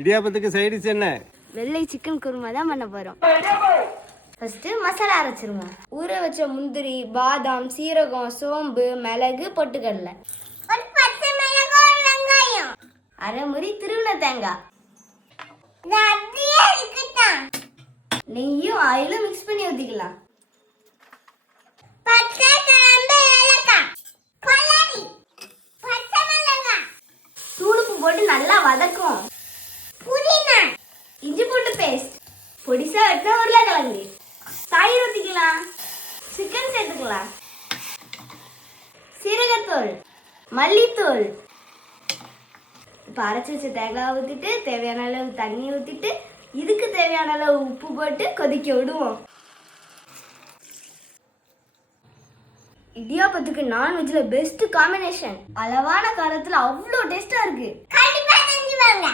இடியாப்பத்துக்கு side dish என்ன? வெள்ளை chicken kurma தான் பண்ண போறோம். ஃபர்ஸ்ட் மசாலா அரைச்சிருவோம். ஊற வச்ச முந்திரி, பாதாம், சீரகம், சோம்பு, மிளகு, பொட்டுக்கடலை, ஒரு பச்சை மிளகாய், ஒரு வெங்காயம், அரை முறி திருவின தேங்காய், நெய்யும் ஆயிலும் மிக்ஸ் பண்ணி ஊத்திக்கலாம். பச்சை கிழங்கு, ஏலக்காய், கொல்லரி, பச்சை மிளகாய், தூளுப்பு போட்டு நல்லா வதக்கும். புதினா, இஞ்சி பூண்டு பேஸ்ட், பொடிசா வெட்ட உருளைக்கிழங்கு, தயிர் ஊத்திக்கலாம். சிக்கன் சேர்த்துக்கலாம். சீரகத்தூள், மல்லித்தூள். இப்போ அரைச்சி வச்ச தேங்காய் ஊற்றிட்டு தேவையான அளவு தண்ணி ஊற்றிட்டு இதுக்கு தேவையான அளவு உப்பு போட்டு கொதிக்க விடுவோம். இடியாப்பத்துக்கு நான்வெஜ்ல பெஸ்ட் காம்பினேஷன். அளவான காரத்துல அவ்வளோ டேஸ்டா இருக்கு. கண்டிப்பா செஞ்சு வாங்க.